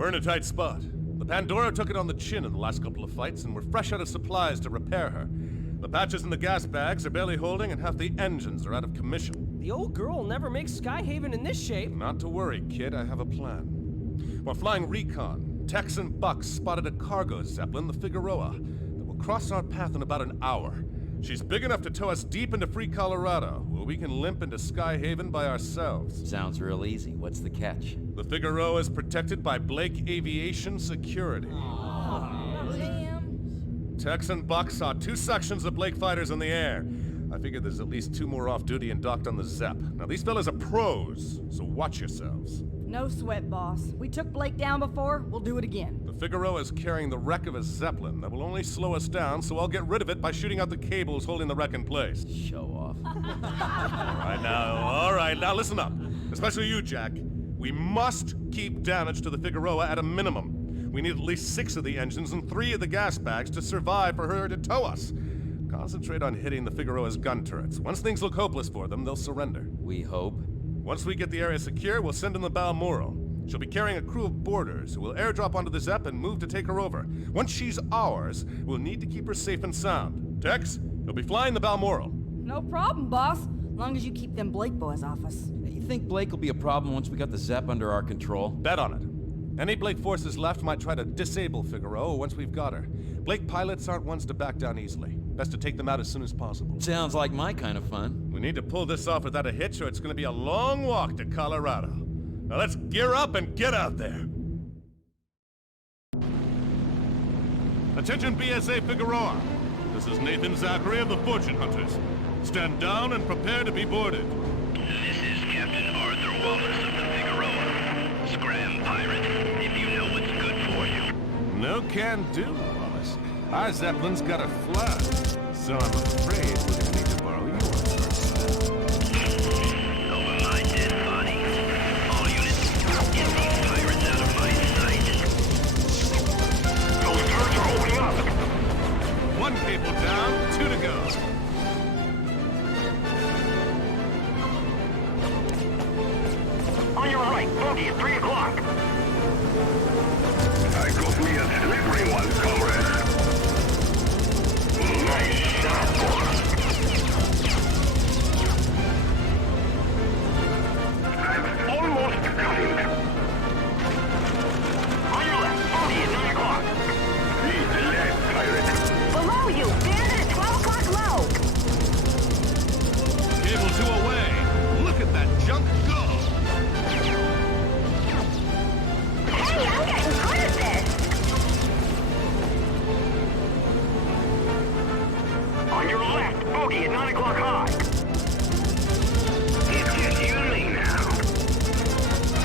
We're in a tight spot. The Pandora took it on the chin in the last couple of fights, and we're fresh out of supplies to repair her. The patches in the gas bags are barely holding, and half the engines are out of commission. The old girl will never make Skyhaven in this shape. Not to worry, kid. I have a plan. While flying recon, Tex and Buck spotted a cargo zeppelin, the Figueroa, that will cross our path in about an hour. She's big enough to tow us deep into free Colorado, where we can limp into Skyhaven by ourselves. Sounds real easy. What's the catch? The Figueroa is protected by Blake Aviation Security. Tex and Buck saw 2 sections of Blake fighters in the air. I figured there's at least 2 more off-duty and docked on the Zep. Now, these fellas are pros, so watch yourselves. No sweat, boss. We took Blake down before, we'll do it again. The Figueroa is carrying the wreck of a Zeppelin that will only slow us down, so I'll get rid of it by shooting out the cables holding the wreck in place. Show off. All right, now listen up. Especially you, Jack. We must keep damage to the Figueroa at a minimum. We need at least 6 of the engines and 3 of the gas bags to survive for her to tow us. Concentrate on hitting the Figueroa's gun turrets. Once things look hopeless for them, they'll surrender. We hope. Once we get the area secure, we'll send in the Balmoral. She'll be carrying a crew of boarders who will airdrop onto the Zep and move to take her over. Once she's ours, we'll need to keep her safe and sound. Tex, you'll be flying the Balmoral. No problem, boss. Long as you keep them Blake boys off us. You think Blake will be a problem once we got the Zep under our control? Bet on it. Any Blake forces left might try to disable Figueroa once we've got her. Blake pilots aren't ones to back down easily. Best to take them out as soon as possible. Sounds like my kind of fun. We need to pull this off without a hitch, or it's going to be a long walk to Colorado. Now let's gear up and get out there. Attention BSA Figueroa. This is Nathan Zachary of the Fortune Hunters. Stand down and prepare to be boarded. This is Captain Arthur Wallace of the Figueroa. Scram pirate, if you know what's good for you. No can do, Wallace. Our Zeppelin's got a flood, so I'm afraid we're gonna need to borrow yours first. Over my dead body. All units, get these pirates out of my sight. Those turrets are opening up! 1 cable down, 2 to go. On your right, bogey at 3 o'clock. I got me a slippery one, comrade. Nice shot, boy. I'm almost coming. On your left, bogey at 9 o'clock. Lead the left, pirate. Below you, bandit at 12 o'clock low. Cable 2 away. Look at that junk go. Hey, I'm getting good at this. On your left, bogey at 9 o'clock high. It's confusing now.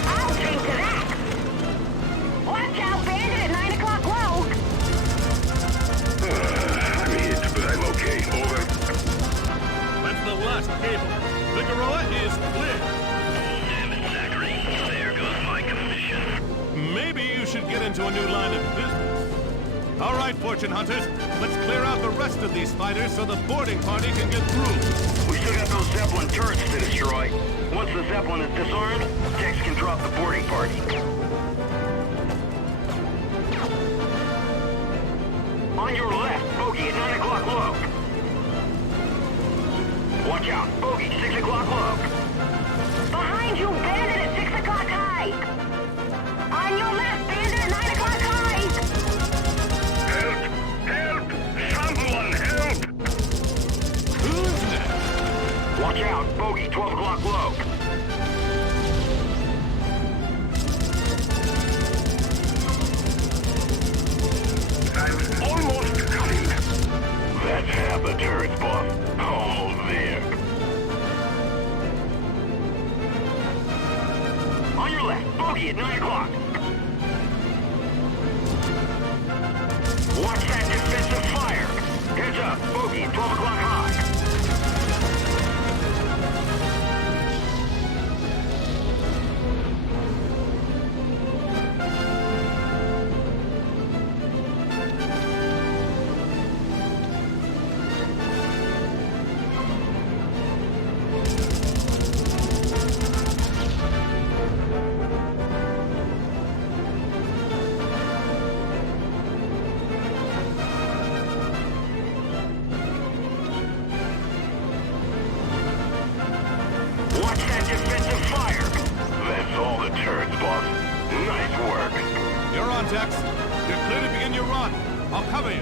I'll drink to that. Watch out, bandit at 9 o'clock low. I'm hit, but I'm okay. Over. That's the last cable. Figueroa is clear. Damn it, Zachary. There goes my commission. Maybe you should get into a new line of business. All right, Fortune Hunters, let's clear out the rest of these fighters so the boarding party can get through. We still got those Zeppelin turrets to destroy. Once the Zeppelin is disarmed, Tex can drop the boarding party. On your left, bogey at 9 o'clock low. Watch out, bogey, 6 o'clock low. Behind you, bandit at 6 o'clock high. On your left, bandit at 9 o'clock high. Help! Help! Someone help! Who's next? Watch out, bogey, 12 o'clock low. I'm almost coming. That's half the turrets, boss. Almost there. On your left, bogey at 9 o'clock. Watch that defensive fire. Heads up, bogey at 12 o'clock high. contacts. You're clear to begin your run. I'll cover you.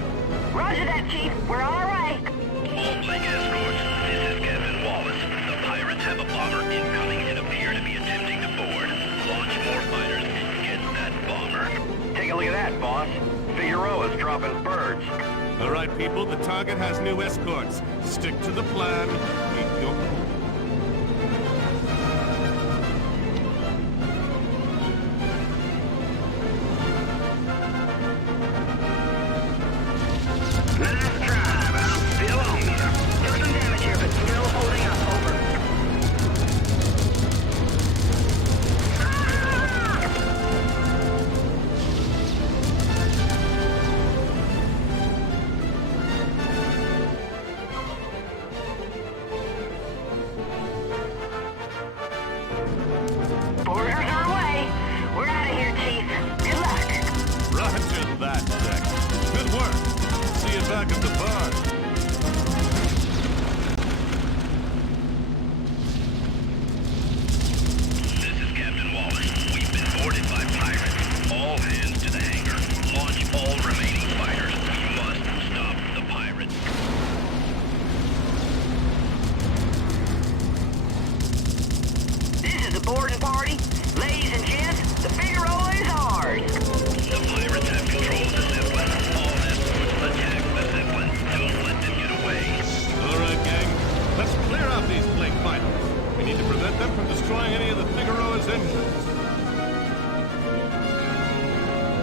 Roger that, Chief. We're on our way. All Blake escorts, this is Captain Wallace. The pirates have a bomber incoming and appear to be attempting to board. Launch more fighters and get that bomber. Take a look at that, boss. Figueroa's dropping birds. All right, people, the target has new escorts. Stick to the plan. Keep your cool. Nice try, but I'm still on you. Took some damage here, but still holding up. Over. Boarders are away. We're out of here, Chief. Good luck. Roger that, Jack. Good work. See you back at the bar. This is Captain Wallace. We've been boarded by pirates. All hands to the hangar. Launch all remaining fighters. We must stop the pirates. This is the boarding party. Ladies and gents, the Figueroa is ours. The pirates have control of the Zeppelin. All escorts attack the Zeppelin. Don't let them get away. All right, gang. Let's clear out these Blake fighters. We need to prevent them from destroying any of the Figueroa's engines.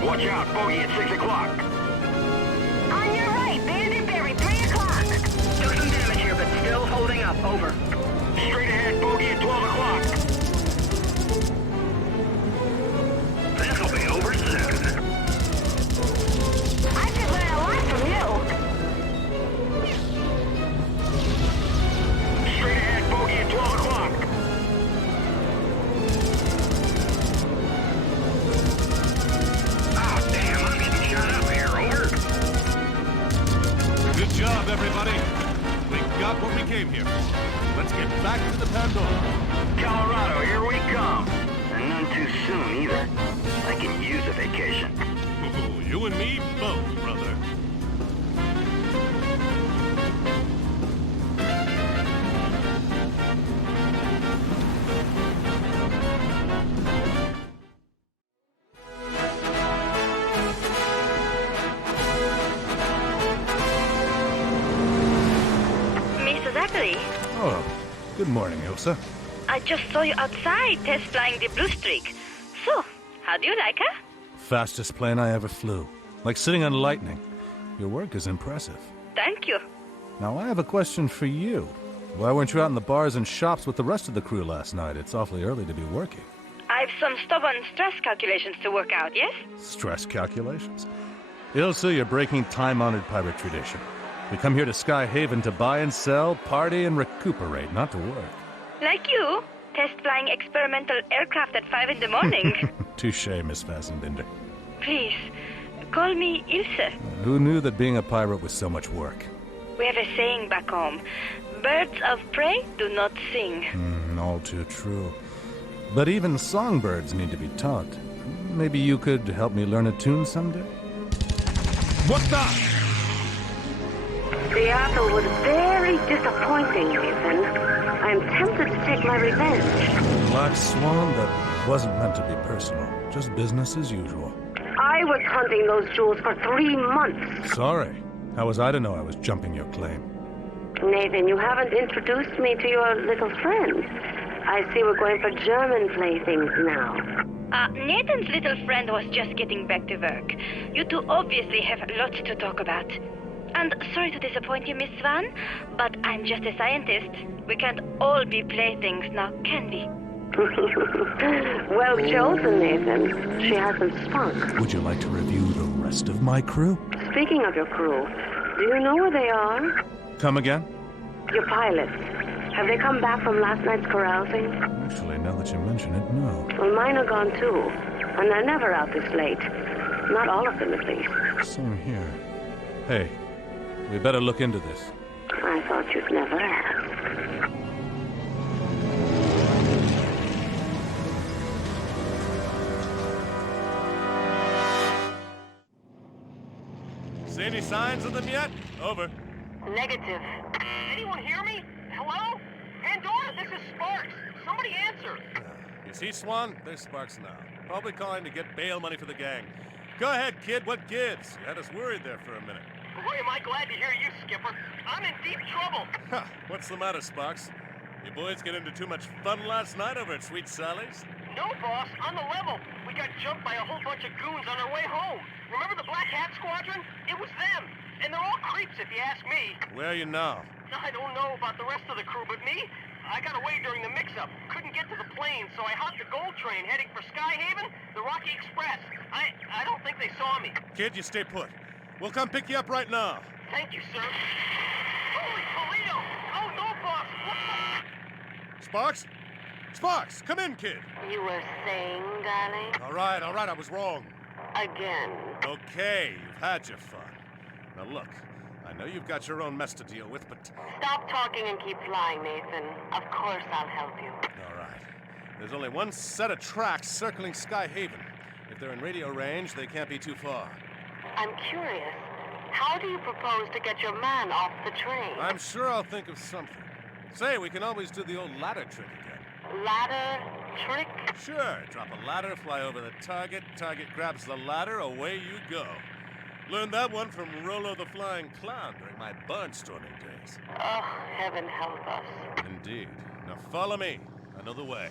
Watch out, bogey at 6 o'clock. On your right, bandit buried 3 o'clock. Took some damage here, but still holding up. Over. Straight ahead, bogey at 12 o'clock. This'll be over soon. I could learn a lot from you. Straight ahead, bogey at 12 o'clock. Oh, damn, I'm getting shot up here. Over. Good job, everybody. We got what we came here for. Let's get back to the Pandora. Colorado, here we come. And none too soon, either. I can use a vacation. Ooh, you and me both, brother. Mr. Zachary, Oh, good morning, Ilsa. I just saw you outside test flying the Blue Streak. So, how do you like her? Fastest plane I ever flew. Like sitting on lightning. Your work is impressive. Thank you. Now, I have a question for you. Why weren't you out in the bars and shops with the rest of the crew last night? It's awfully early to be working. I've some stubborn stress calculations to work out, yes? Stress calculations. Ilsa, you're breaking time-honored pirate tradition. We come here to Sky Haven to buy and sell, party and recuperate, not to work. Like you, test flying experimental aircraft at 5 in the morning. Touché, Miss Fassenbinder. Please, call me Ilse. Who knew that being a pirate was so much work? We have a saying back home. Birds of prey do not sing. All too true. But even songbirds need to be taught. Maybe you could help me learn a tune someday? What the? The apple was very disappointing, Nathan. I'm tempted to take my revenge. Black Swan, that wasn't meant to be personal. Just business as usual. I was hunting those jewels for 3 months. Sorry. How was I to know I was jumping your claim? Nathan, you haven't introduced me to your little friend. I see we're going for German playthings now. Nathan's little friend was just getting back to work. You two obviously have lots to talk about. And sorry to disappoint you, Miss Swan, but I'm just a scientist. We can't all be playthings now, can we? Well chosen, Nathan. She has some spunk. Would you like to review the rest of my crew? Speaking of your crew, do you know where they are? Come again? Your pilots. Have they come back from last night's carousing? Actually, now that you mention it, no. Well, mine are gone too. And they're never out this late. Not all of them, at least. Same here. Hey, we better look into this. I thought you'd never ask. any signs of them yet? Over. Negative. Anyone hear me? Hello? Pandora, this is Sparks. Somebody answer. You see, Swan? There's Sparks now. Probably calling to get bail money for the gang. Go ahead, kid. What gives? You had us worried there for a minute. Boy, am I glad to hear you, Skipper. I'm in deep trouble. Ha! What's the matter, Sparks? You boys get into too much fun last night over at Sweet Sally's? No, boss. On the level. We got jumped by a whole bunch of goons on our way home. Remember the Black Hat Squadron? It was them. And they're all creeps, if you ask me. Where are you now? I don't know about the rest of the crew, but me? I got away during the mix-up. Couldn't get to the plane, so I hopped the gold train heading for Skyhaven, the Rocky Express. I don't think they saw me. Kid, you stay put. We'll come pick you up right now. Thank you, sir. Holy Toledo! Oh, no, boss! Sparks? Sparks, come in, kid. You were saying, darling? All right, I was wrong. Again. Okay, you've had your fun. Now look, I know you've got your own mess to deal with, but... Stop talking and keep flying, Nathan. Of course I'll help you. All right. There's only one set of tracks circling Skyhaven. If they're in radio range, they can't be too far. I'm curious. How do you propose to get your man off the train? I'm sure I'll think of something. Say, we can always do the old ladder trick again. Ladder trick? Sure. Drop a ladder, fly over the target, target grabs the ladder, away you go. Learned that one from Rolo the Flying Clown during my barnstorming days. Oh, heaven help us. Indeed. Now follow me. I know the way.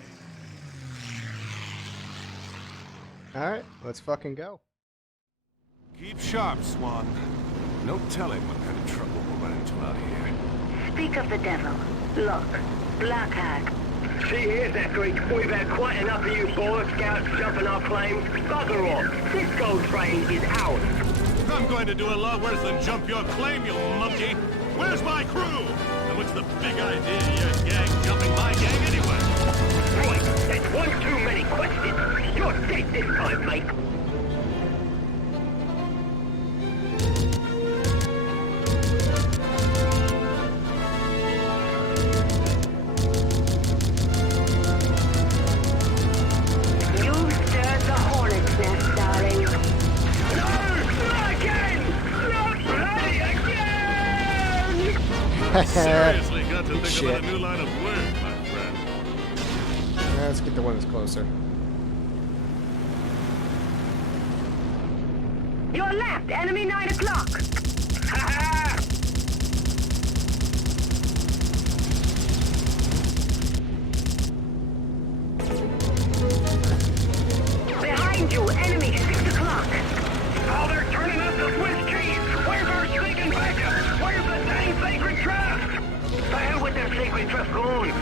Alright, let's fucking go. Keep sharp, Swan. No telling what kind of trouble we'll run into out here. Speak of the devil. Look, Black Hat. See here, Zachary. We've had quite enough of you Boy Scouts jumping our claims. Bugger off. This gold train is ours. I'm going to do a lot worse than jump your claim, you monkey. Where's my crew? And what's the big idea of your gang jumping my gang anyway? Right, that's one too many questions. You're dead this time, mate. Seriously, got to think about a new line of work, my friend. Let's get the one that's closer. Your left, enemy 9 o'clock. Behind you, enemy 6 o'clock. Oh, they're turning up the Swiss cheese. Where's our sneaking backup? Where's the dang sacred trust? The hell with their sacred trust goons.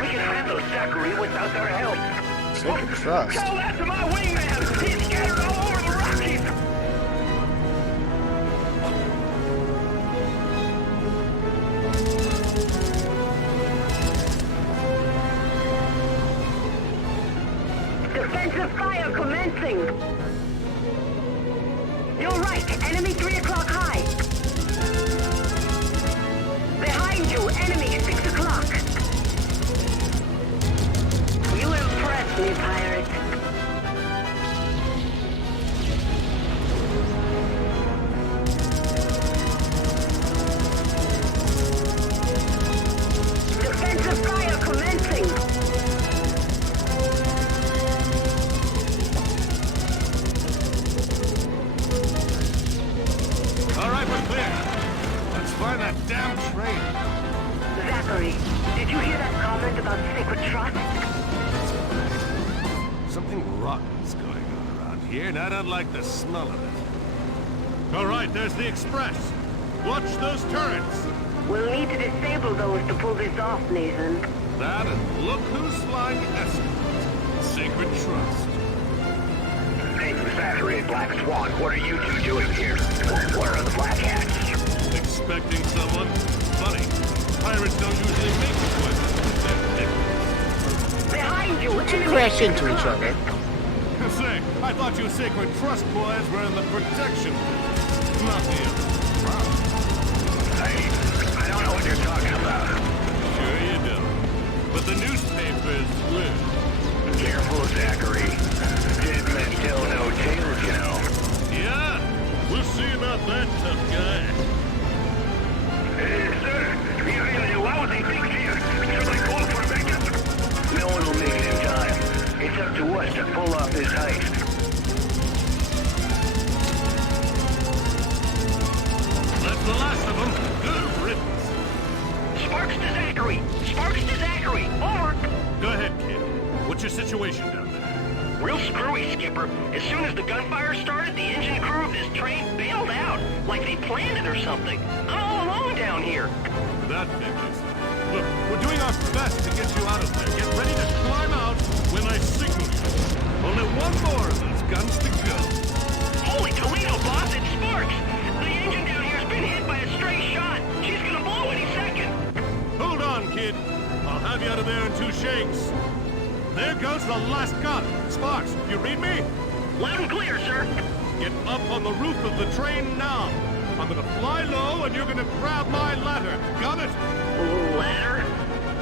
We can handle Zachary without their help. Sacred trust? Tell that to my wingman. He's scattered all over the Rockies. Defensive fire commencing. You're right, enemy 3 o'clock high. Behind you, enemy 6 o'clock. You impress me, pirate. Defensive fire commencing. All right, we're clear. Let's find that damn train. Zachary, did you hear that comment about sacred trust? Something rotten's going on around here, and I don't like the smell of it. All right, there's the express. Watch those turrets. We'll need to disable those to pull this off, Nathan. That and look who's flying escort. Sacred Trust. Hey, Zachary and Black Swan, what are you two doing here? Where are the Black Hats? Expecting someone? Funny. Pirates don't usually make requests. They're ridiculous. Behind you, enemy. Crash into each other. Say, I thought you Sacred Trust boys were in the protection. Not the other. Hey, I don't know what you're talking about. Sure you don't. But the newspapers will. Careful, Zachary. Dead men tell no tales, you know. Yeah? We'll see about that, tough guy. Skipper. As soon as the gunfire started, the engine crew of this train bailed out, like they planned it or something. I'm all alone down here. That figures. Look, we're doing our best to get you out of there. Get ready to climb out when I signal you. Only one more of those guns to go. Holy Toledo, boss, it sparks! The engine down here's been hit by a stray shot. She's gonna blow any second. Hold on, kid. I'll have you out of there in 2 shakes. There goes the last gun. Sparks, you read me? Loud and clear, sir. Get up on the roof of the train now. I'm gonna fly low and you're gonna grab my ladder. Got it? Ladder?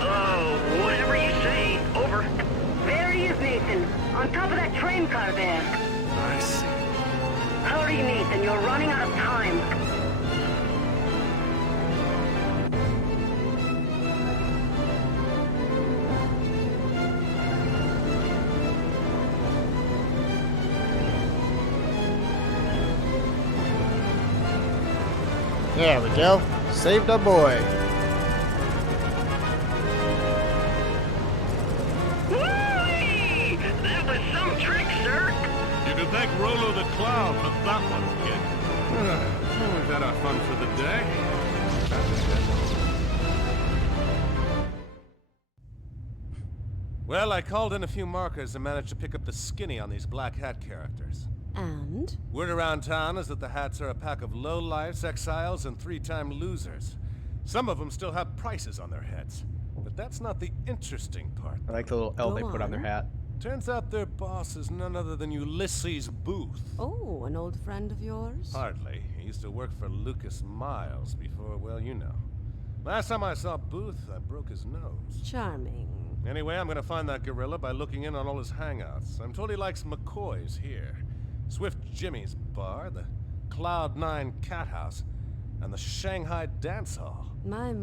Oh, whatever you say. Over. There he is, Nathan. On top of that train car there. I see. Hurry, Nathan. You're running out of time. There we go. Saved a boy. Whee! That was some trick, sir. You can thank Rolo the Clown for that one, kid. We've had our fun for the day. Well, I called in a few markers and managed to pick up the skinny on these black hat characters. And? Word around town is that the hats are a pack of lowlifes, exiles, and 3-time losers. Some of them still have prices on their heads. But that's not the interesting part. I like the little L Go they put on their on. hat. Turns out their boss is none other than Ulysses Booth. Oh, an old friend of yours? Hardly. He used to work for Lucas Miles before, well, you know. Last time I saw Booth, I broke his nose. Charming. Anyway, I'm gonna find that gorilla by looking in on all his hangouts. I'm told he likes McCoy's here. Swift Jimmy's bar, the Cloud 9 Cat House, and the Shanghai Dance Hall. My,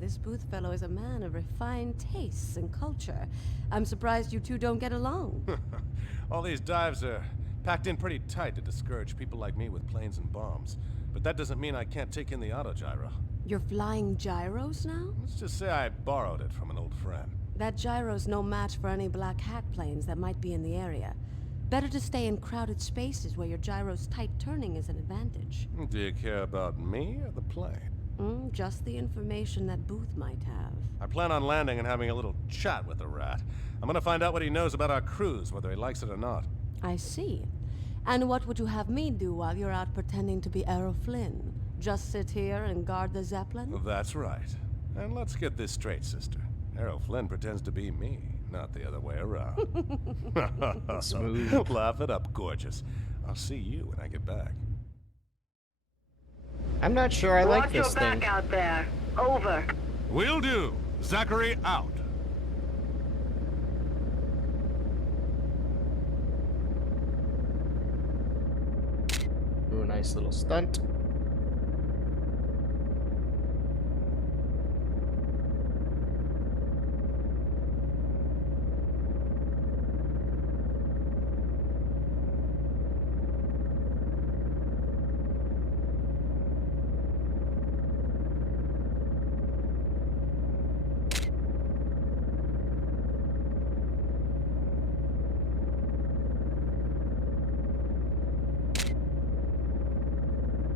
this Booth fellow is a man of refined tastes and culture. I'm surprised you two don't get along. All these dives are packed in pretty tight to discourage people like me with planes and bombs. But that doesn't mean I can't take in the autogyro. You're flying gyros now? Let's just say I borrowed it from an old friend. That gyro's no match for any black hat planes that might be in the area. Better to stay in crowded spaces where your gyro's tight turning is an advantage. Do you care about me or the plane? Just the information that Booth might have. I plan on landing and having a little chat with the rat. I'm gonna find out what he knows about our cruise, whether he likes it or not. I see. And what would you have me do while you're out pretending to be Errol Flynn? Just sit here and guard the Zeppelin? That's right. And let's get this straight, sister. Errol Flynn pretends to be me, not the other way around. Smooth. Laugh it up, gorgeous. I'll see you when I get back. I'm not sure I like Watch this your back thing. out there. Over. Will do. Zachary out. Ooh, nice little stunt.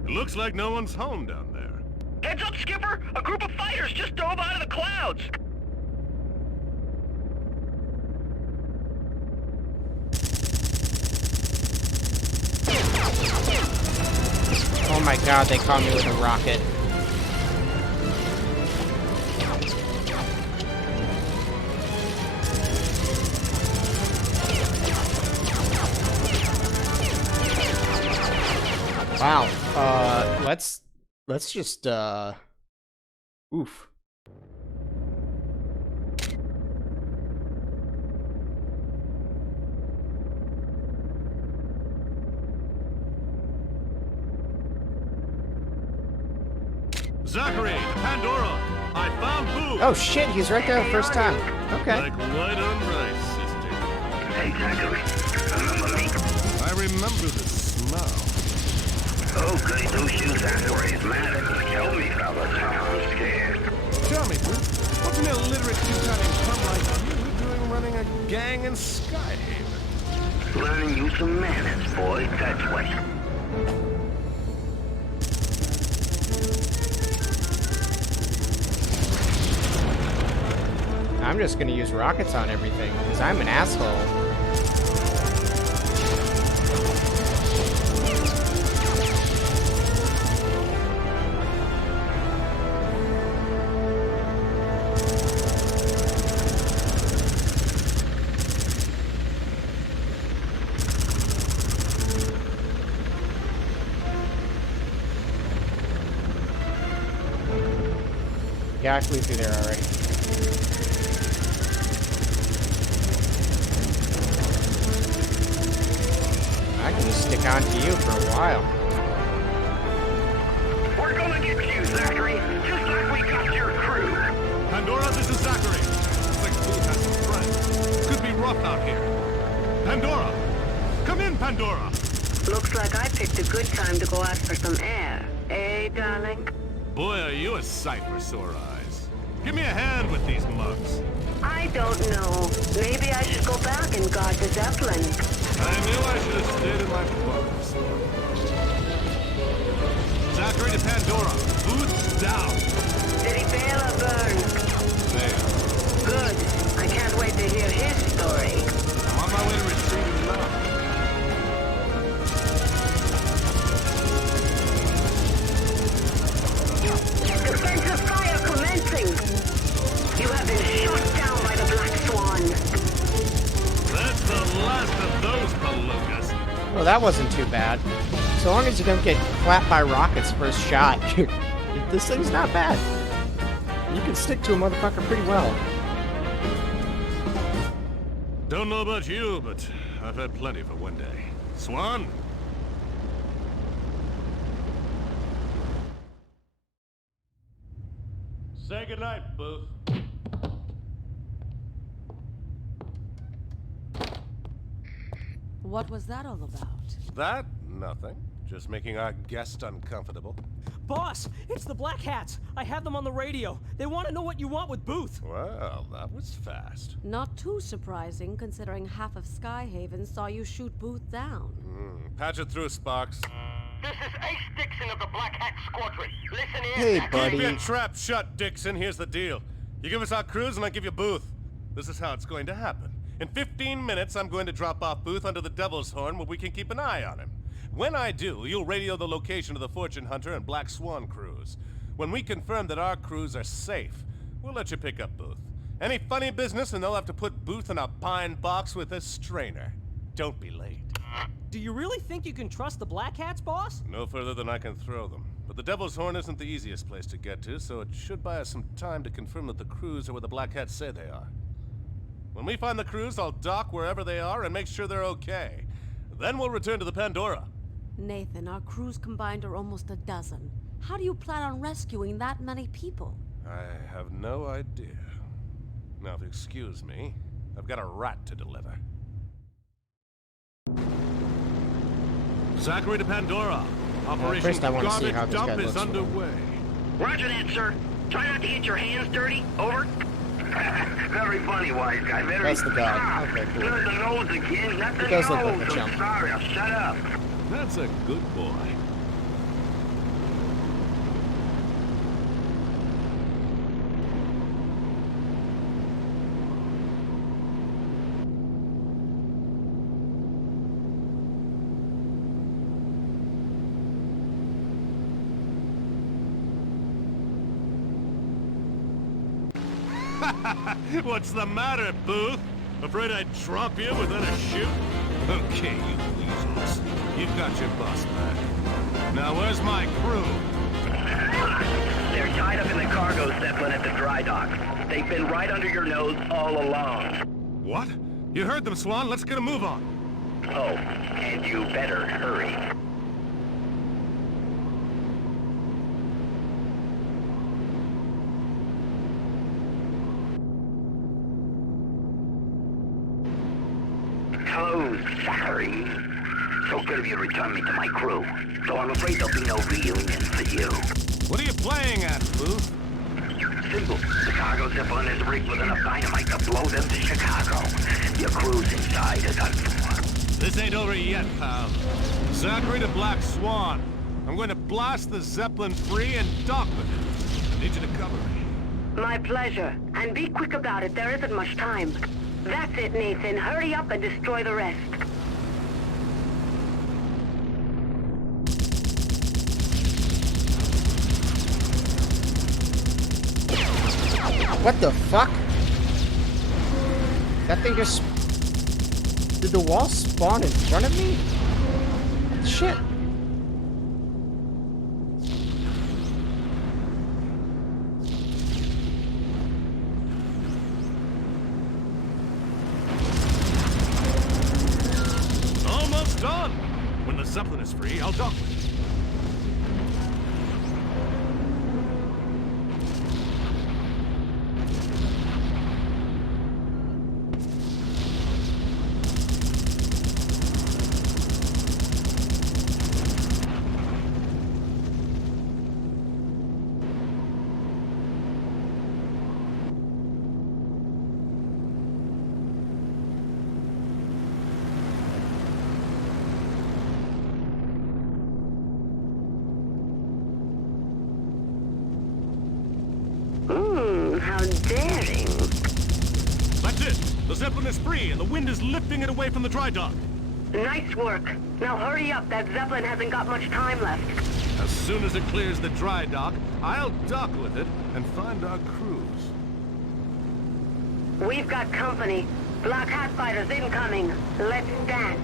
Looks like no one's home down there. Heads up, Skipper! A group of fighters just dove out of the clouds! Oh my god, they caught me with a rocket. Wow. Let's just oof. Zachary, Pandora, I found Boo. Oh shit, he's right there the first time. Okay. Like white on rice, sister. Hey, Zachary, remember me? I remember the smell. Oh, goody two-shoes, that's where he's mad at me. Tell me, fellas, I'm scared. Tell me, Boo, what's an illiterate two-time income like you doing running a gang in Skyhaven? Learning you some manners, boy. That's what. I'm just gonna use rockets on everything, because I'm an asshole. Yeah, I flew through there already. I can just stick on to you for a while. We're gonna get you, Zachary, just like we got your crew. Pandora, this is Zachary. Looks like Booth has some friends. Could be rough out here. Pandora! Come in, Pandora! Looks like I picked a good time to go out for some air. Eh, darling? Boy, are you a sight for sore eyes. Give me a hand with these mugs. I don't know. Maybe I should go back and guard the Zeppelin. I knew I should have stayed in my bunks. Zachary to Pandora. Booth's down. Did he fail or burn? Fail. Good. I can't wait to hear his story. I'm on my way to retrieve him now. Defensive fire commencing. You have been shot down by the Black Swan. That's the last of those belugas. Well, that wasn't too bad. So long as you don't get clapped by rockets first shot, this thing's not bad. You can stick to a motherfucker pretty well. Don't know about you, but I've had plenty for one day. Swan? Say goodnight, Booth. What was that all about? That? Nothing. Just making our guest uncomfortable. Boss, it's the Black Hats. I have them on the radio. They want to know what you want with Booth. Well, that was fast. Not too surprising, considering half of Skyhaven saw you shoot Booth down. Patch it through, Sparks. This is Ace Dixon of the Black Hat Squadron. Listen in. Hey, Zachary. buddy. Keep your trap shut, Dixon. Here's the deal. You give us our crews and I give you Booth. This is how it's going to happen. In 15 minutes, I'm going to drop off Booth under the Devil's Horn where we can keep an eye on him. When I do, you'll radio the location of the Fortune Hunter and Black Swan crews. When we confirm that our crews are safe, we'll let you pick up Booth. Any funny business and they'll have to put Booth in a pine box with a strainer. Don't be late. Do you really think you can trust the Black Hats, boss? No further than I can throw them. But the Devil's Horn isn't the easiest place to get to, so it should buy us some time to confirm that the crews are where the Black Hats say they are. When we find the crews, I'll dock wherever they are and make sure they're okay. Then we'll return to the Pandora. Nathan, our crews combined are almost a dozen. How do you plan on rescuing that many people? I have no idea. Now, if you excuse me, I've got a rat to deliver. Zachary to Pandora. Operation first I want to see Garbage how this guy Dump is looks underway. Roger that, sir. Try not to get your hands dirty. Over. Very funny, wise guy. Very. That's the guy. Okay, cool. Not the nose again. Not the He does look nose. like a chump. I'm sorry. I'll shut up. That's a good boy. What's the matter, Booth? Afraid I'd drop you without a shoot? Okay, you weasels. You've got your boss back. Now where's my crew? They're tied up in the cargo zeppelin at the dry dock. They've been right under your nose all along. What? You heard them, Swan. Let's get a move on. Oh, and you better hurry. Hello, Zachary. So good of you to return me to my crew. Though I'm afraid there'll be no reunion for you. What are you playing at, Booth? Simple. The cargo zeppelin is rigged with enough dynamite to blow them to Chicago. Your crew's inside are done for. This ain't over yet, pal. Zachary to Black Swan. I'm going to blast the Zeppelin free and dock with it. I need you to cover me. My pleasure. And be quick about it, there isn't much time. That's it, Nathan. Hurry up and destroy the rest. What the fuck? That thing just... Did the wall spawn in front of me? Shit. Almost done. When the Zeppelin is free, I'll dock with it. How daring. That's it. The Zeppelin is free, and the wind is lifting it away from the dry dock. Nice work. Now hurry up, that Zeppelin hasn't got much time left. As soon as it clears the dry dock, I'll dock with it and find our crews. We've got company. Black Hat fighters incoming. Let's dance.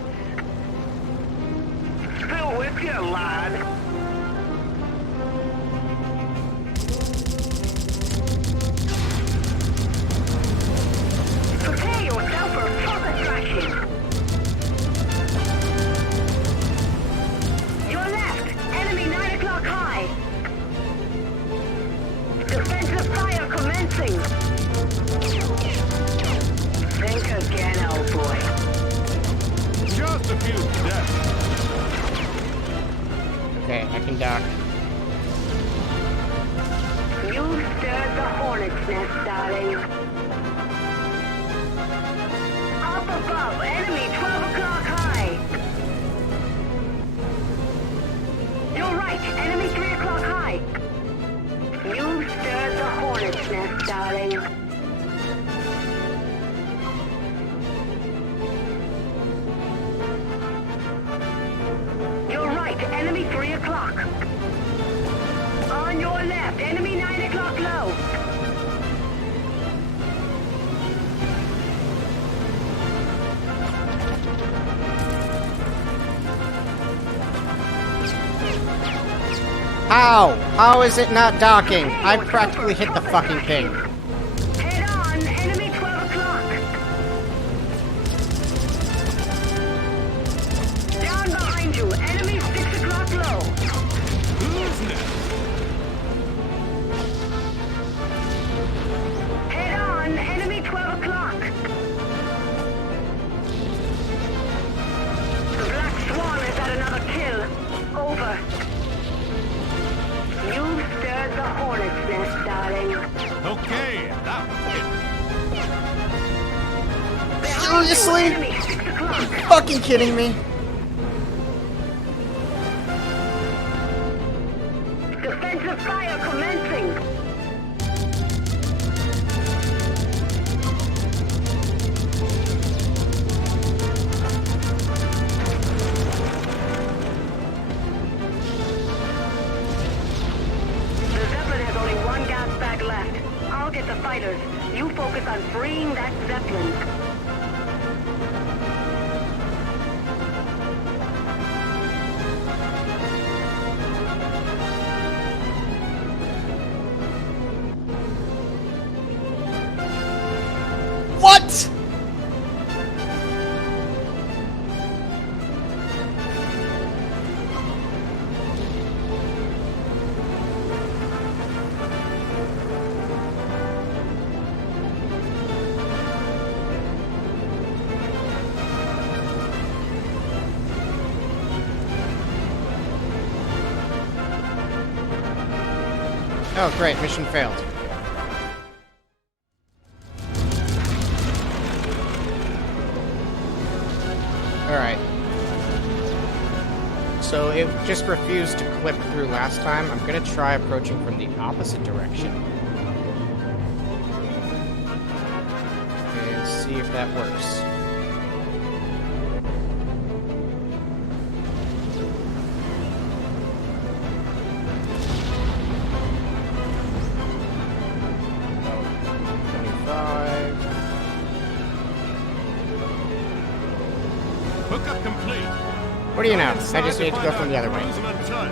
Still with you, lad. Prepare yourself for a proper thrashing. Your left, enemy 9 o'clock high. Defensive fire commencing. Think again, old boy. Just a few deaths. Okay, I can dock. You stirred the hornet's nest, darling. Up above, enemy 12 o'clock high. You're right, enemy 3 o'clock high. You stirred the hornet's nest, darling. You're right, enemy 3 o'clock. On your left, enemy 9 o'clock low. How? How is it not docking? I practically hit the fucking thing. Head on, enemy 12 o'clock. Down behind you, enemy 6 o'clock low. Who's next? Head on, enemy 12 o'clock. The Black Swan has had another kill. Over. You stirred the hornet's nest, darling. Okay, that was it. Seriously? Enemy 6 o'clock. Fucking kidding me? Defensive fire commencing. The Zeppelin has only one gas bag left. I'll get the fighters. You focus on freeing that Zeppelin. What? Oh, great. Mission failed. Alright. So it just refused to clip through last time. I'm gonna try approaching from the opposite direction. And see if that works. Hookup complete. What do you know? I just need to go from the other way. Swan,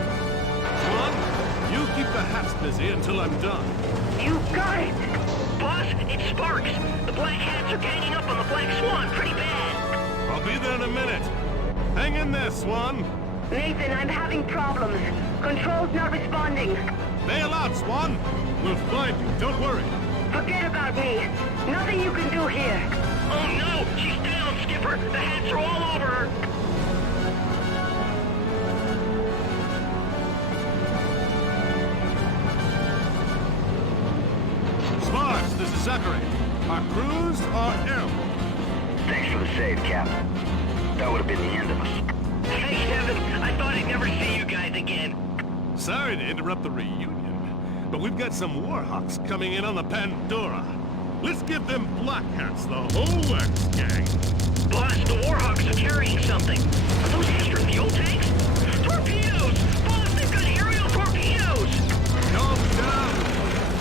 you keep the hats busy until I'm done. You got it! Boss, it's Sparks. The Black Hats are ganging up on the Black Swan pretty bad. I'll be there in a minute. Hang in there, Swan. Nathan, I'm having problems. Control's not responding. Bail out, Swan. We'll find you. Don't worry. Forget about me. Nothing you can do here. Oh no, she's down, Skipper. The hats are all over her. Sparks, this is Zachary. Our crews are ill. Thanks for the save, Cap. That would have been the end of us. Thanks, Heaven. I thought I'd never see you guys again. Sorry to interrupt the reunion, but we've got some Warhawks coming in on the Pandora. Let's give them Black Hats the whole works, gang. Boss, the Warhawks are carrying something. Are those extra fuel tanks? Torpedoes! Boss, they've got aerial torpedoes! Calm down.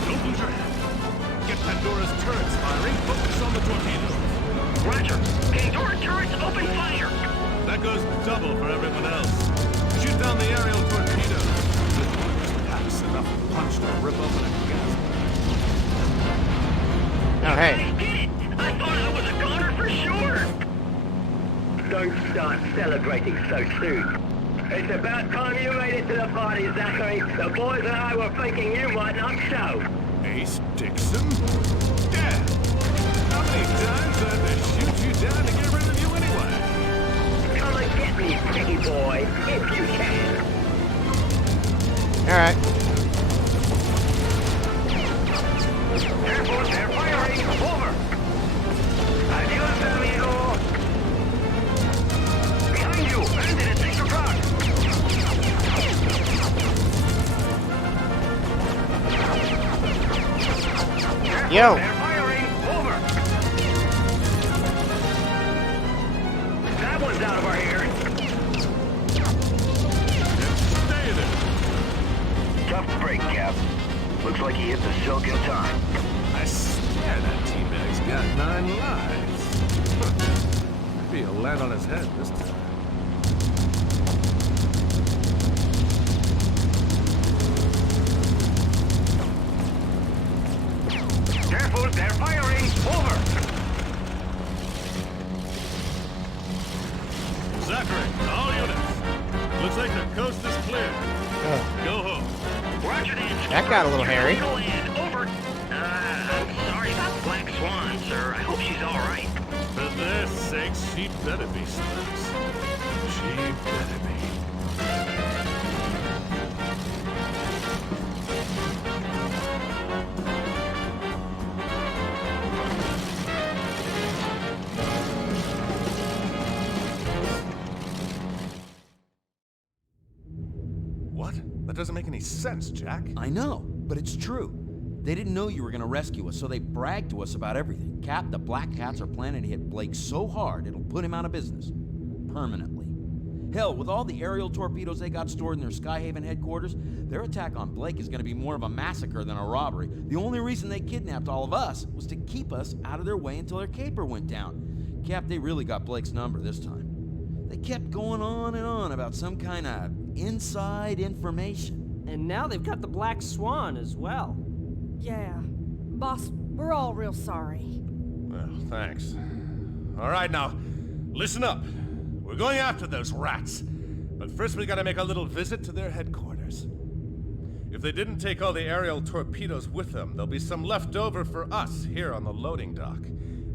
Don't lose your head. Get Pandora's turrets firing. Focus on the torpedoes. Roger. Pandora turrets open fire. That goes double for everyone else. Shoot down the aerial torpedoes. Packs enough punch to rip open a gas. Oh, hey. I did it! I thought I was a goner for sure! Don't start celebrating so soon. It's about time you made it to the party, Zachary. The boys and I were thinking you might not show. Ace Dixon? Dead! How many times did I have to shoot you down to get rid of you anyway? Come and get me, Piggy boy, if you can. Alright. Air Force, they're firing. Over. Adios, amigo. Behind you. Landed at 6 o'clock. Yo. They're firing. Over. That one's out of our ear. Stay there. Tough break, Cap. Looks like he hit the silk in time. I swear that teabag's got 9 lives. Maybe he'll land on his head this time. Careful, they're firing. Over. Zachary, all units. Looks like the coast is clear. Go home. Roger that. That got a little hairy. Over. I'm sorry about the Black Swan, sir. I hope she's all right. For their sakes, she better be, Sparks. She better be. What? That doesn't make any sense, Jack. I know, but it's true. They didn't know you were gonna rescue us, so they bragged to us about everything. Cap, the Black Hats are planning to hit Blake so hard it'll put him out of business. Permanently. Hell, with all the aerial torpedoes they got stored in their Skyhaven headquarters, their attack on Blake is gonna be more of a massacre than a robbery. The only reason they kidnapped all of us was to keep us out of their way until their caper went down. Cap, they really got Blake's number this time. They kept going on and on about some kind of inside information. And now they've got the Black Swan as well. Yeah. Boss, we're all real sorry. Well, thanks. All right, now, listen up. We're going after those rats. But first we gotta make a little visit to their headquarters. If they didn't take all the aerial torpedoes with them, there'll be some left over for us here on the loading dock.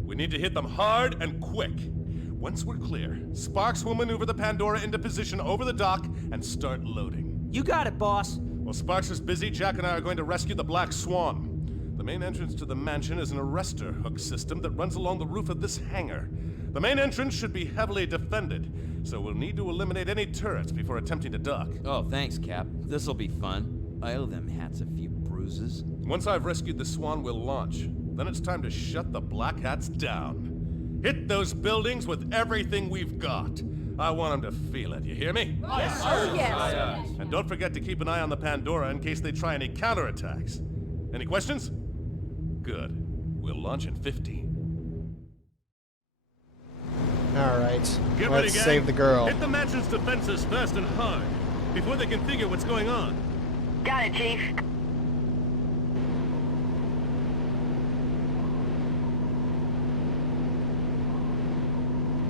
We need to hit them hard and quick. Once we're clear, Sparks will maneuver the Pandora into position over the dock and start loading. You got it, boss. While Sparks is busy, Jack and I are going to rescue the Black Swan. The main entrance to the mansion is an arrestor hook system that runs along the roof of this hangar. The main entrance should be heavily defended, so we'll need to eliminate any turrets before attempting to duck. Oh, thanks, Cap. This'll be fun. I owe them hats a few bruises. Once I've rescued the Swan, we'll launch. Then it's time to shut the Black Hats down. Hit those buildings with everything we've got. I want them to feel it, you hear me? Yes, sir. Yes. And don't forget to keep an eye on the Pandora in case they try any counterattacks. Any questions? Good. We'll launch in 15. Alright, Get ready, let's gang. save the girl. Hit the mansion's defenses fast and hard, before they can figure what's going on. Got it, Chief.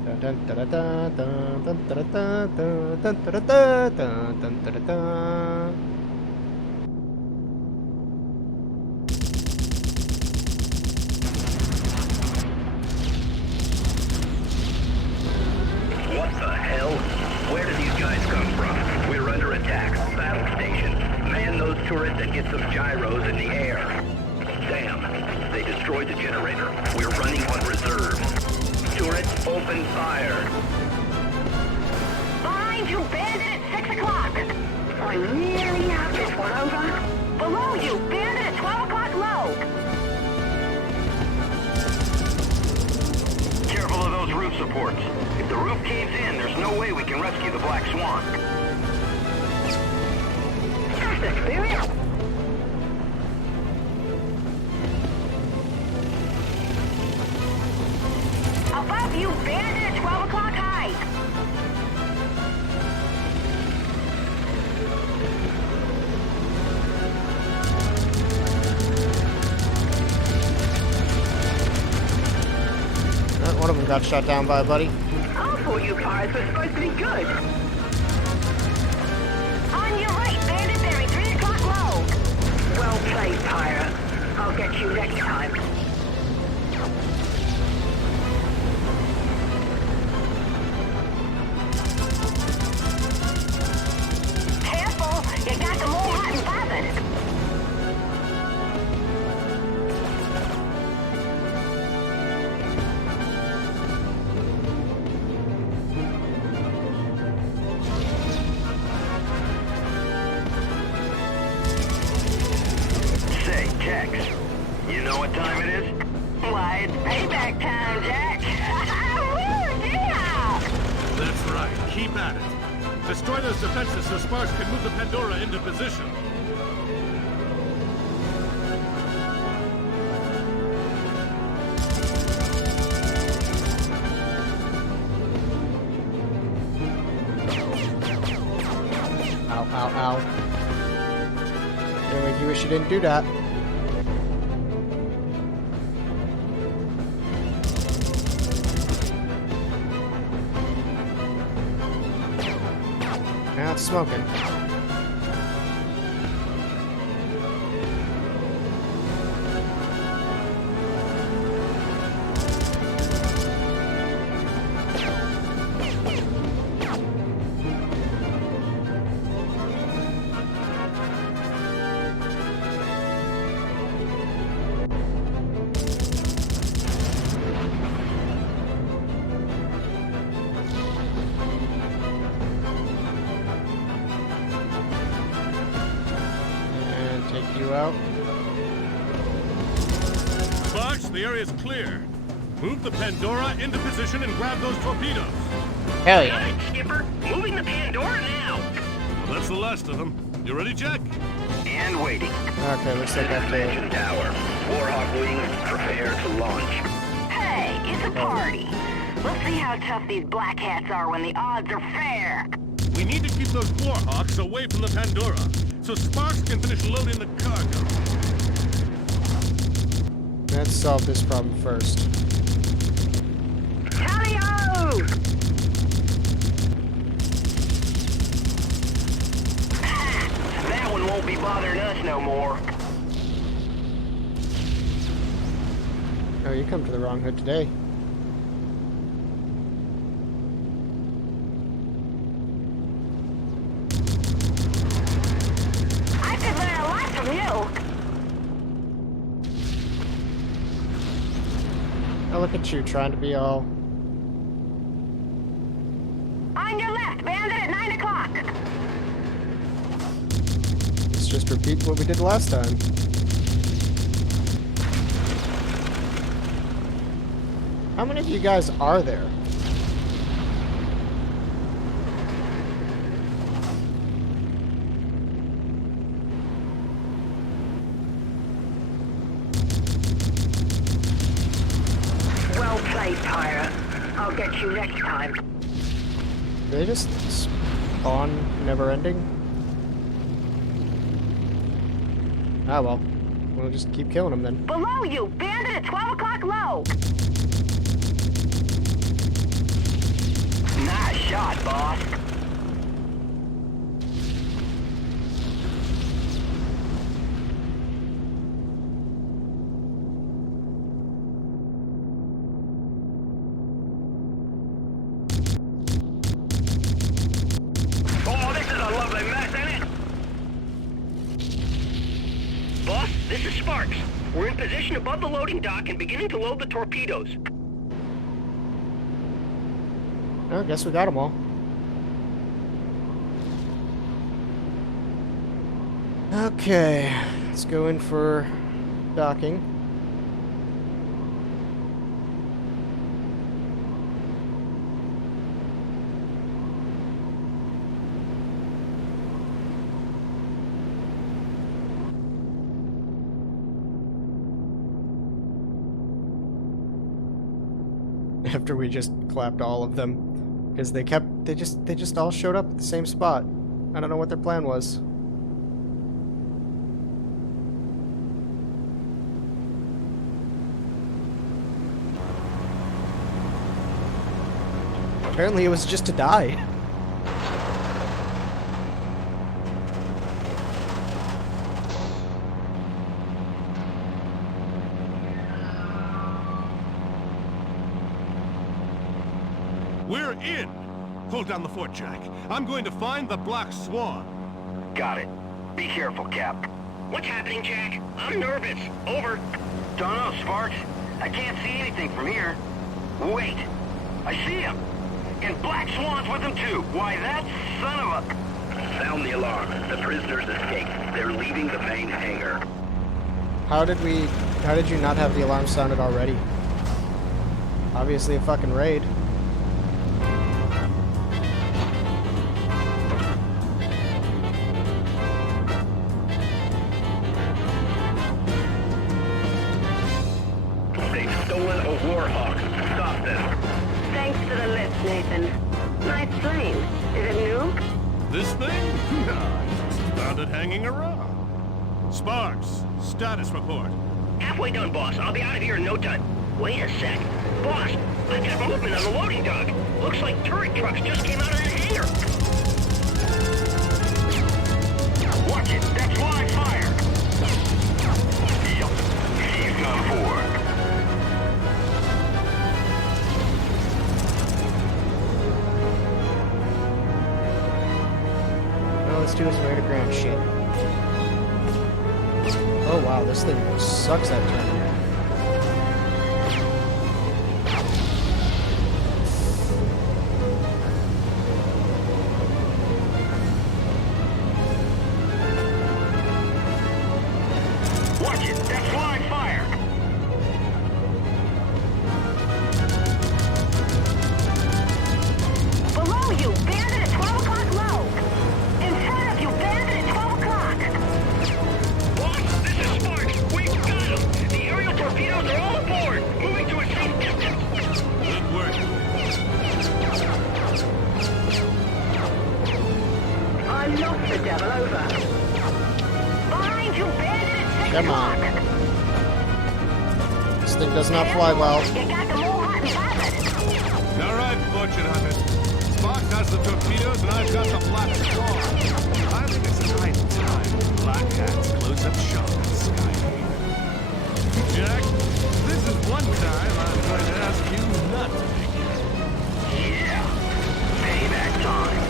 Dun, dun, dun, dun, dun, dun, dun, dun, dun, dun, dun, dun, dun, dun. What the hell? Where did these guys come from? We're under attack. Battle station. Man those turrets and get some gyros in the air. Damn. They destroyed the generator. We're running on reserve. Turrets, open fire. Behind you, bandit at 6 o'clock. I really have this one, over. Below you, bandit at 12 o'clock low. Careful of those roof supports. If the roof caves in, there's no way we can rescue the Black Swan. That's the spirit. Above you, bandit at 12 o'clock high. One of them got shot down by a buddy. All 4 you fires were supposed to be good. On your right, bandit, bearing 3 o'clock low. Well played, pirate. I'll get you next time. Careful, you got them all hot and bothered. Say, Tex, you know what time it is? Why, it's payback time, Jack. Woo, yeah! That's right. Keep at it. Destroy those defenses so Sparks can move the Pandora into position. Ow, ow, ow. Anyway, you wish you didn't do that. Now it's smoking. Take you out. Sparks, the area's clear. Move the Pandora into position and grab those torpedoes. Hell Got yeah. it, Skipper. Moving the Pandora now. Well, that's the last of them. You ready, Jack? And waiting. Okay, looks like I have to. Mansion Tower. Warhawk wings, prepare to launch. Hey, it's a party. Let's see how tough these black hats are when the odds are fair. We need to keep those Warhawks away from the Pandora, so Sparks can finish loading the cargo. Let's solve this problem first. Tally-o! That one won't be bothering us no more. Oh, you come to the wrong hood today. I could learn a lot from you. Oh, look at you trying to be all just repeat what we did last time. How many of you guys are there? Well played, pirate. I'll get you next time. Do they just spawn never ending? Ah well. We'll just keep killing them then. Below you! Bandit at 12 o'clock low! Nice shot, boss. Oh, this is a lovely mess, ain't it? Boss, this is Sparks. We're in position above the loading dock and beginning to load the torpedoes. I guess we got them all. Okay, let's go in for docking. After we just clapped all of them. Because they just all showed up at the same spot. I don't know what their plan was. Apparently it was just to die. We're in! Hold down the fort, Jack. I'm going to find the Black Swan. Got it. Be careful, Cap. What's happening, Jack? I'm nervous. Over. Don't know, Sparks. I can't see anything from here. Wait. I see him. And Black Swan's with him, too. Why, that son of a... Sound the alarm. The prisoners escaped. They're leaving the main hangar. How did you not have the alarm sounded already? Obviously a fucking raid. They've stolen a Warhawk. Stop them. Thanks for the lift, Nathan. Nice plane. Is it new? This thing? I just found it hanging around. Sparks, status report. Halfway done, boss. I'll be out of here in no time. Wait a sec. Boss, I got movement on the loading dock. Looks like turret trucks just came out of the hangar. Watch it. That's live fire. Yep. He's done for. Now let's do some air to ground shit. Oh wow, this thing sucks at turning. Watch it. That's live fire. Below you! Bandit at 12 o'clock low! In front of you! Bandit at 12 o'clock! Boss, this is Sparks. We've got him. The aerial torpedoes are all aboard. Moving to a safe distance. Good work. I lost the devil over. Behind you, Bandit at 6 Come o'clock! on. This thing does not fly well. You got them all hot and bothered. All right, fortune hunter. Sparks has the torpedoes and I've got the Black Swan. I think it's high time Black Hats close up shop at Skyhaven. Jack, this is one time I'm going to ask you not to make it. Yeah. Payback time.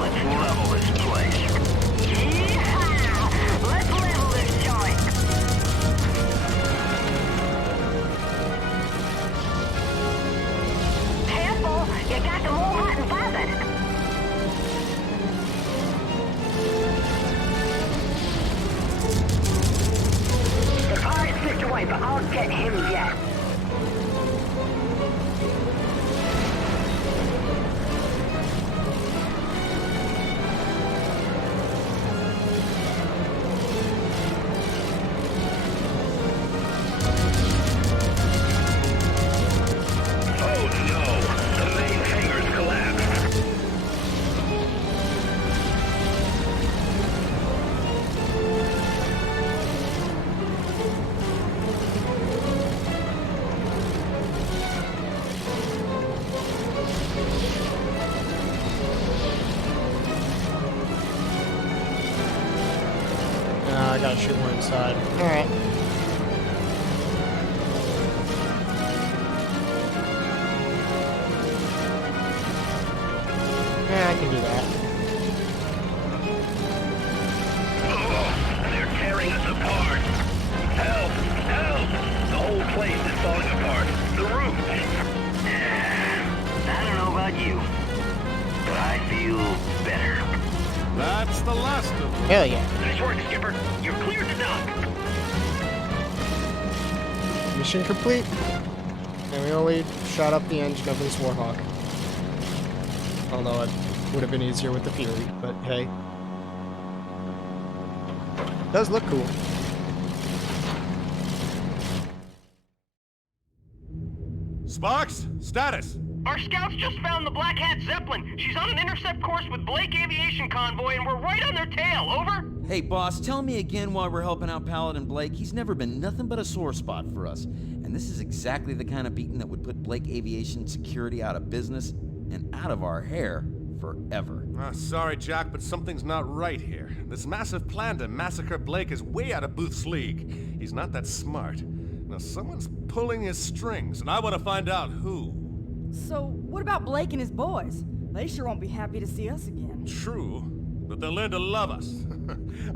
Let's level this place. Yeehaw! Let's level this joint! Careful! You got them all hot and bothered. gotta shoot one inside. Alright. Yeah, I can do that. Oh, they're tearing us apart. Help! Help! The whole place is falling apart. The roof. I don't know about you, but I feel better. That's the last of them. Hell yeah. Nice work, Skipper. You're cleared to dock. Mission complete. And we only shot up the engine of this Warhawk. Although it would have been easier with the Fury, but hey. Does look cool. Sparks, status. Our scouts just found the Black Hat Zeppelin. She's on an intercept course with Blake Aviation Convoy, and we're right on their tail. Over? Hey, boss, tell me again why we're helping out Paladin Blake. He's never been nothing but a sore spot for us. And this is exactly the kind of beating that would put Blake Aviation Security out of business and out of our hair forever. Sorry, Jack, but something's not right here. This massive plan to massacre Blake is way out of Booth's league. He's not that smart. Now, someone's pulling his strings, and I want to find out who. So, what about Blake and his boys? They sure won't be happy to see us again. True, but they'll learn to love us.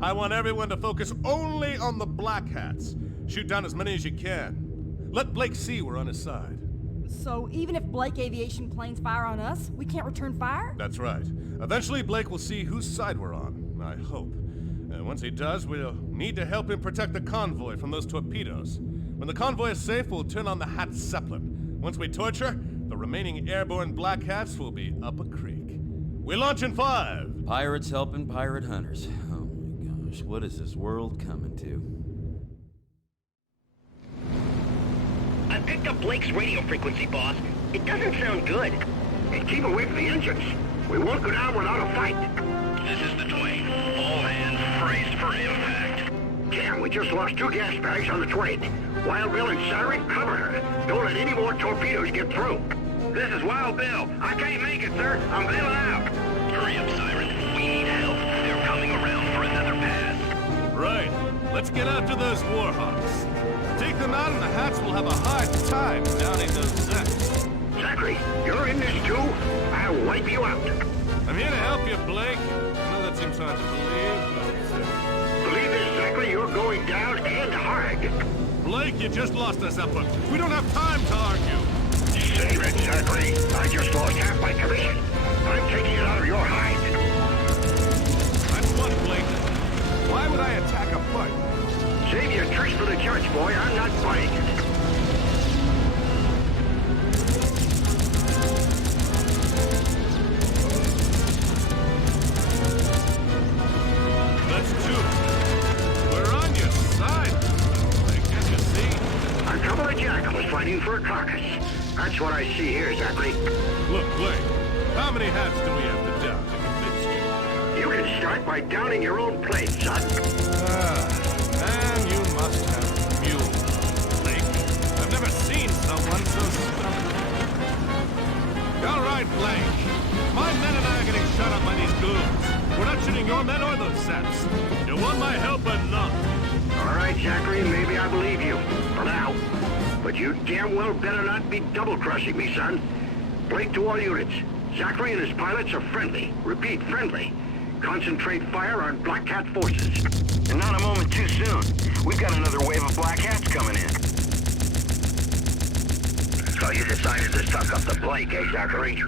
I want everyone to focus only on the Black Hats. Shoot down as many as you can. Let Blake see we're on his side. So, even if Blake Aviation planes fire on us, we can't return fire? That's right. Eventually, Blake will see whose side we're on, I hope. And once he does, we'll need to help him protect the convoy from those torpedoes. When the convoy is safe, we'll turn on the Hat Zeppelin. Once we torture, the remaining airborne Black Hats will be up a creek. We launch in 5. Pirates helping pirate hunters. Oh my gosh, what is this world coming to? I picked up Blake's radio frequency, boss. It doesn't sound good. And keep away from the engines. We won't go down without a fight. This is the Twain. All hands braced for impact. Damn, we just lost 2 gas bags on the Twain. Wild Bill and Siren, cover her. Don't let any more torpedoes get through. This is Wild Bill. I can't make it, sir. I'm bailing out. Hurry up, Siren. We need help. They're coming around for another pass. Right. Let's get after those Warhawks. Take them out and the Hats will have a hard time downing those Zeps. Zachary, you're in this too? I'll wipe you out. I'm here to help you, Blake. I know that seems hard to believe, but... Believe this, Zachary, you're going down and hard. Blake, you just lost us up. We don't have time to argue. Save it, Zachary. I just lost half my commission. I'm taking it out of your hide. That's what, Blake. Why would I attack a butt? Save your tricks for the judge, boy. I'm not buying it. Let's do it. We're on your side. Can't you see? I'm trouble of jackals fighting for a carcass. That's what I see here, Zachary. Look, Blake. How many Hats do we have to down to convince you? You can start by downing your own plane, son. Man, you must have mule, Blake. I've never seen someone so stubborn. All right, Blake. My men and I are getting shot up by these goons. We're not shooting your men or those Zeps. You want my help or not? All right, Zachary, maybe I believe you. For now. But you damn well better not be double-crossing me, son. Blake to all units. Zachary and his pilots are friendly. Repeat, friendly. Concentrate fire on Black Hat forces. And not a moment too soon. We've got another wave of Black Hats coming in. So you decided to suck up the Blake, eh, Zachary?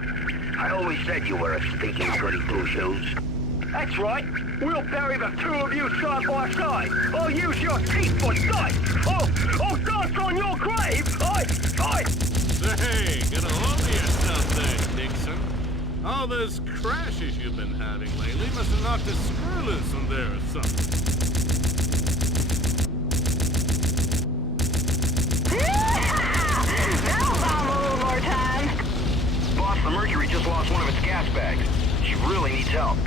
I always said you were a stinking goody two-shoes. That's right. We'll bury the 2 of you side by side. I'll use your teeth for dice. I'll dance on your grave. Hey, get a hold of yourself there, Dixon. All those crashes you've been having lately must have knocked a screw loose in there or something. Now I'm a little more time. Boss, the Mercury just lost one of its gas bags. She really needs help.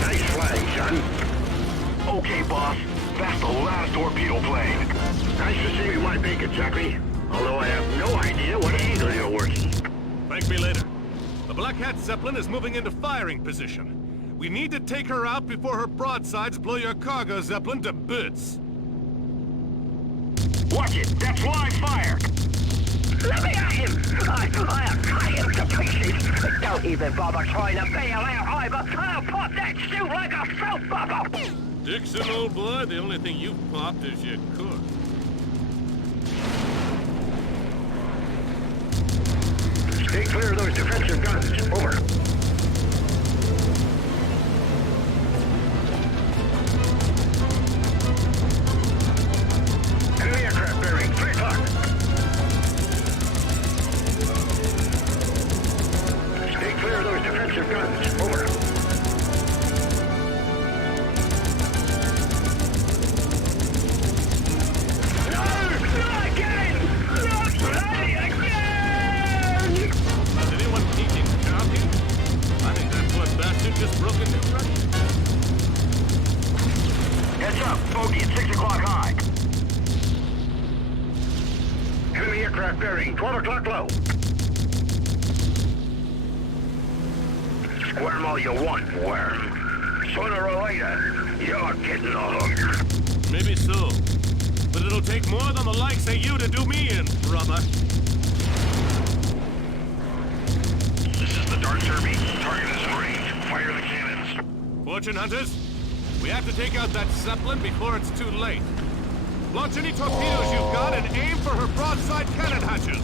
Nice flying, son. Okay, boss. That's the last torpedo plane. Nice to see we might make it, Zachary. Although I have no idea what angle you're working. Thank me later. The Black Hat Zeppelin is moving into firing position. We need to take her out before her broadsides blow your cargo zeppelin to bits. Watch it! That's live fire! Let me at him! I'll cut him to pieces! Don't even bother trying to bail out either! I'll pop that chute like a soap bubble! Dixon, old boy, the only thing you've popped is your cork. Stay clear of those defensive guns. Over. Enemy aircraft bearing 3 o'clock. Stay clear of those defensive guns. Over. No! Not again! Not bloody again! Is anyone keeping copy? I think that poor bastard just broke a new record. Heads up, bogey at 6 o'clock high. Enemy aircraft bearing 12 o'clock low. Squirm all you want, worm. Sooner or later, you're getting a hook. Maybe so. But it'll take more than the likes of you to do me in, brother. This is the Dark Derby. Target is in range. Fire the cannons. Fortune hunters, we have to take out that Zeppelin before it's too late. Launch any torpedoes you've got and aim for her broadside cannon hatches.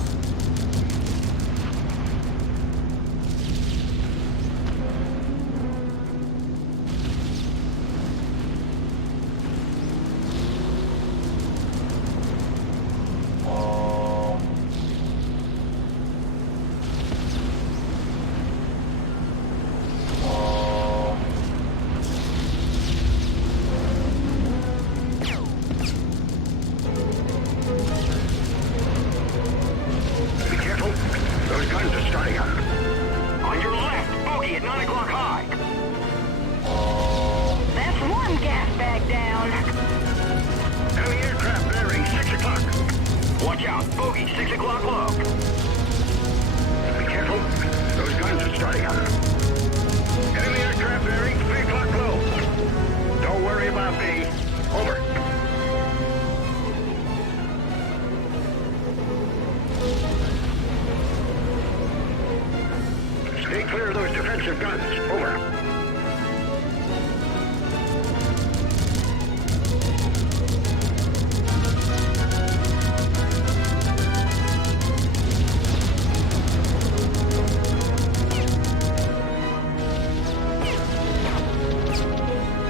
Clear those defensive guns. Over.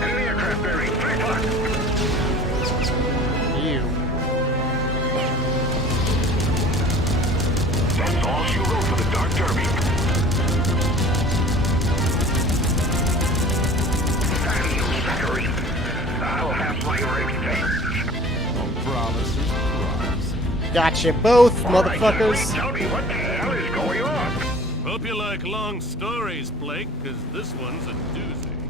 Enemy aircraft bearing 3 o'clock. Ew. That's all she wrote for the Dark Derby. I'll have my revenge. No promises, promise. Gotcha both, All right, motherfuckers. tell me what the hell is going on. Hope you like long stories, Blake, because this one's a doozy.